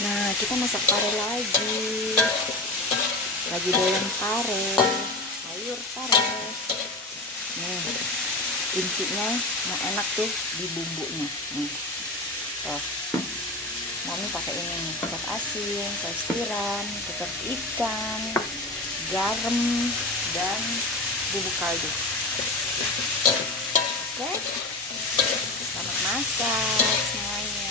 Nah, kita masak pare lagi doyan pare, sayur pare. Nih, intinya yang enak tuh di bumbunya. Nih, tuh. Mami pakai ini nih, kecap asin, saus tiram, kecap ikan, garam, dan bubuk kaldu. Oke, selamat masak semuanya.